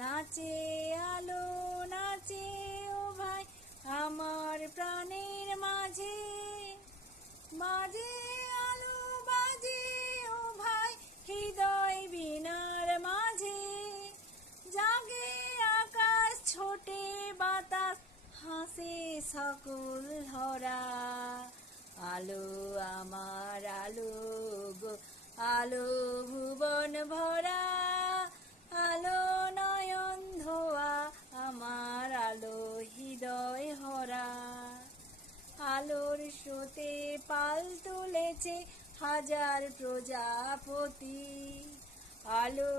নাচে আলো নাচে ও ভাই আমার প্রাণের মাঝে, বাজে আলো বাজে ও ভাই হৃদয় বীণার মাঝে, জাগে আকাশ ছোটে বাতাস হাসে সকল ধরা, আলো আমার আলো গো আলো ভুবন ভরা, আলো নয়ন ধোয়া আমার আলো হৃদয় ভরা, আলোর স্রোতে পাল তুলেছে হাজার প্রজাপতি, আলোর